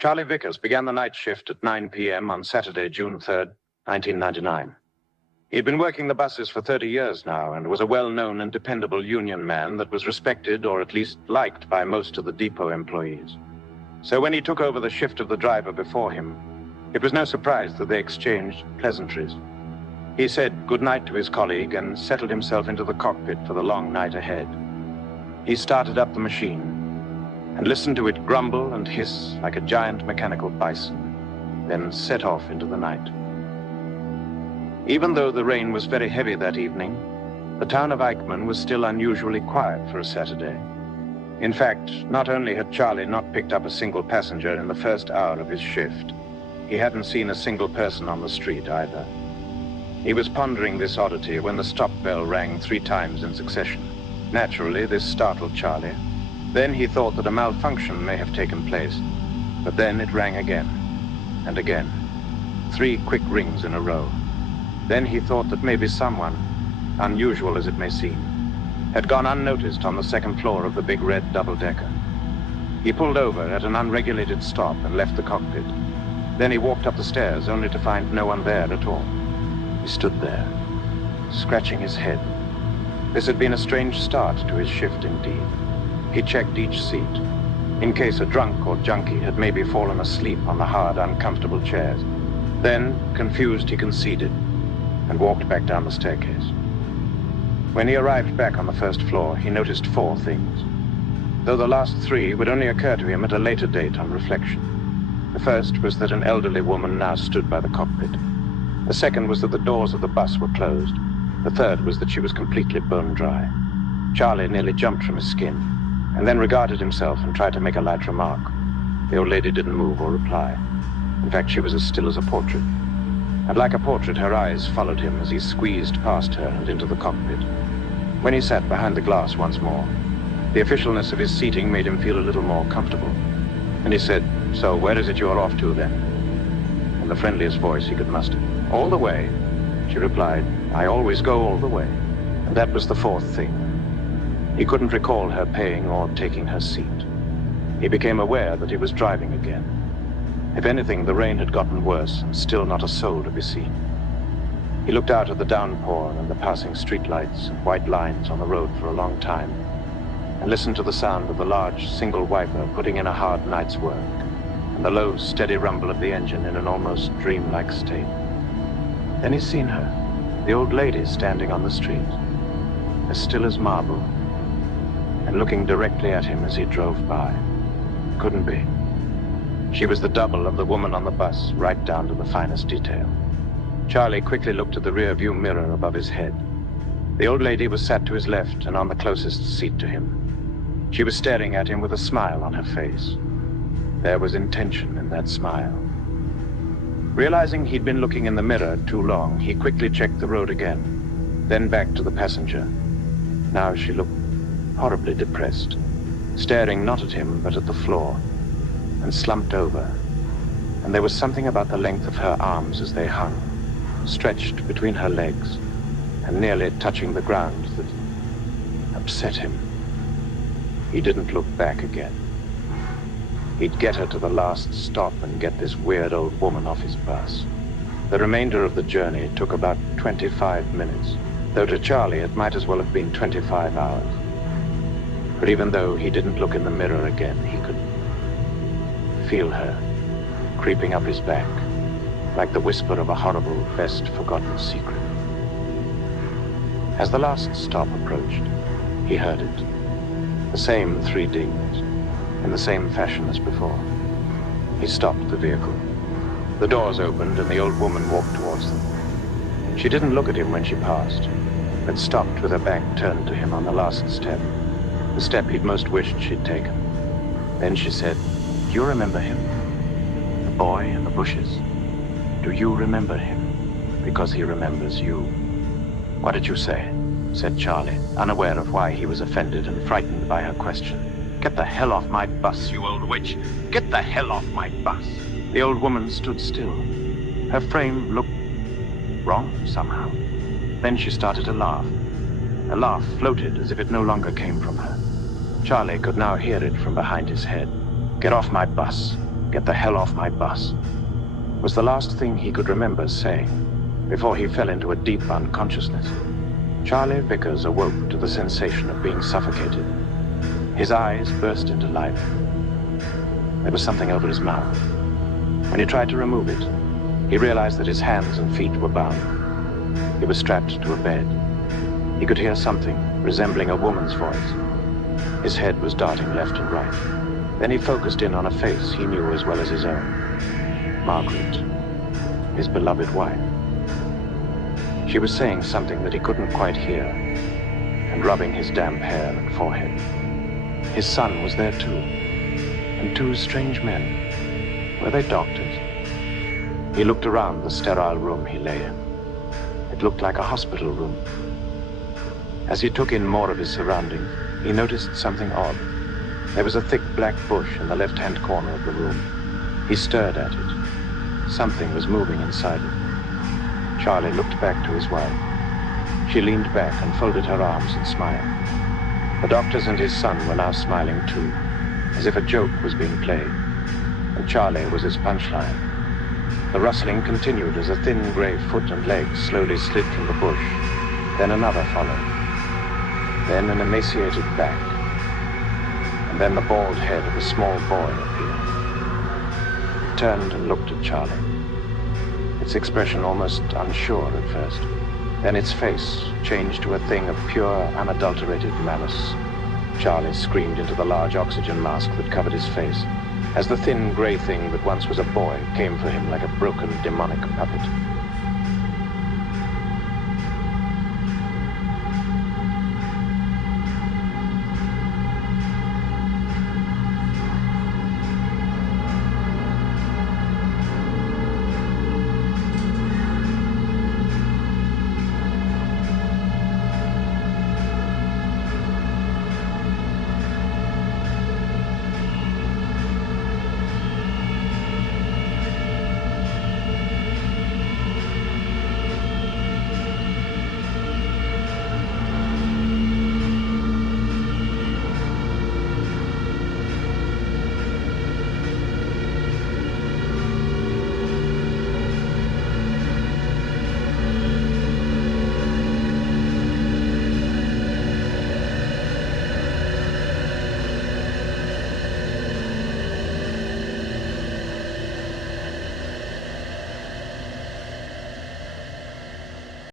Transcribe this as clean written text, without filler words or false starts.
Charlie Vickers began the night shift at 9 p.m. on Saturday, June 3rd, 1999. He'd been working the buses for 30 years now and was a well-known and dependable union man that was respected or at least liked by most of the depot employees. So when he took over the shift of the driver before him, it was no surprise that they exchanged pleasantries. He said goodnight to his colleague and settled himself into the cockpit for the long night ahead. He started up the machine and listened to it grumble and hiss like a giant mechanical bison, then set off into the night. Even though the rain was very heavy that evening, the town of Eichmann was still unusually quiet for a Saturday. In fact, not only had Charlie not picked up a single passenger in the first hour of his shift, he hadn't seen a single person on the street either. He was pondering this oddity when the stop bell rang 3 times in succession. Naturally, this startled Charlie. Then he thought that a malfunction may have taken place, but then it rang again and again, 3 quick rings in a row. Then he thought that maybe someone, unusual as it may seem, had gone unnoticed on the 2nd floor of the big red double-decker. He pulled over at an unregulated stop and left the cockpit. Then he walked up the stairs only to find no one there at all. He stood there, scratching his head. This had been a strange start to his shift indeed. He checked each seat, in case a drunk or junkie had maybe fallen asleep on the hard, uncomfortable chairs. Then, confused, he conceded and walked back down the staircase. When he arrived back on the 1st floor, he noticed 4 things, though the last 3 would only occur to him at a later date on reflection. The first was that an elderly woman now stood by the cockpit. The second was that the doors of the bus were closed. The third was that she was completely bone dry. Charlie nearly jumped from his skin, and then regarded himself and tried to make a light remark. The old lady didn't move or reply. In fact, she was as still as a portrait. And like a portrait, her eyes followed him as he squeezed past her and into the cockpit. When he sat behind the glass once more, the officialness of his seating made him feel a little more comfortable. And he said, "So where is it you are off to then?" In the friendliest voice he could muster. "All the way," she replied. "I always go all the way." And that was the 4th thing. He couldn't recall her paying or taking her seat. He became aware that he was driving again. If anything, the rain had gotten worse, and still not a soul to be seen. He looked out at the downpour and the passing streetlights and white lines on the road for a long time, and listened to the sound of the large single wiper putting in a hard night's work, and the low, steady rumble of the engine in an almost dreamlike state. Then he'd seen her, the old lady standing on the street, as still as marble, and looking directly at him as he drove by. Couldn't be. She was the double of the woman on the bus, right down to the finest detail. Charlie quickly looked at the rear-view mirror above his head. The old lady was sat to his left and on the closest seat to him. She was staring at him with a smile on her face. There was intention in that smile. Realizing he'd been looking in the mirror too long, he quickly checked the road again, then back to the passenger. Now she looked horribly depressed, staring not at him but at the floor, and slumped over, and there was something about the length of her arms as they hung, stretched between her legs and nearly touching the ground, that upset him. He didn't look back again. He'd get her to the last stop and get this weird old woman off his bus. The remainder of the journey took about 25 minutes, though to Charlie it might as well have been 25 hours. But even though he didn't look in the mirror again, he could feel her creeping up his back, like the whisper of a horrible, best forgotten secret. As the last stop approached, he heard it. The same 3 dings, in the same fashion as before. He stopped the vehicle. The doors opened and the old woman walked towards them. She didn't look at him when she passed, but stopped with her back turned to him on the last step, the step he'd most wished she'd taken. Then she said, "Do you remember him? The boy in the bushes? Do you remember him? Because he remembers you." "What did you say?" said Charlie, unaware of why he was offended and frightened by her question. "Get the hell off my bus, you old witch! Get the hell off my bus!" The old woman stood still. Her frame looked wrong somehow. Then she started to laugh. A laugh floated as if it no longer came from her. Charlie could now hear it from behind his head. "Get off my bus. "Get the hell off my bus," was the last thing he could remember saying before he fell into a deep unconsciousness. Charlie Vickers awoke to the sensation of being suffocated. His eyes burst into life. There was something over his mouth. When he tried to remove it, he realized that his hands and feet were bound. He was strapped to a bed. He could hear something resembling a woman's voice. His head was darting left and right. Then he focused in on a face he knew as well as his own. Margaret, his beloved wife. She was saying something that he couldn't quite hear, and rubbing his damp hair and forehead. His son was there too, and two strange men. Were they doctors? He looked around the sterile room he lay in. It looked like a hospital room. As he took in more of his surroundings, he noticed something odd. There was a thick black bush in the left-hand corner of the room. He stared at it. Something was moving inside it. Charlie looked back to his wife. She leaned back and folded her arms and smiled. The doctors and his son were now smiling too, as if a joke was being played, and Charlie was his punchline. The rustling continued as a thin gray foot and leg slowly slid from the bush. Then another followed. Then an emaciated back. And then the bald head of a small boy appeared. It turned and looked at Charlie. Its expression almost unsure at first. Then its face changed to a thing of pure, unadulterated malice. Charlie screamed into the large oxygen mask that covered his face, as the thin gray thing that once was a boy came for him like a broken demonic puppet.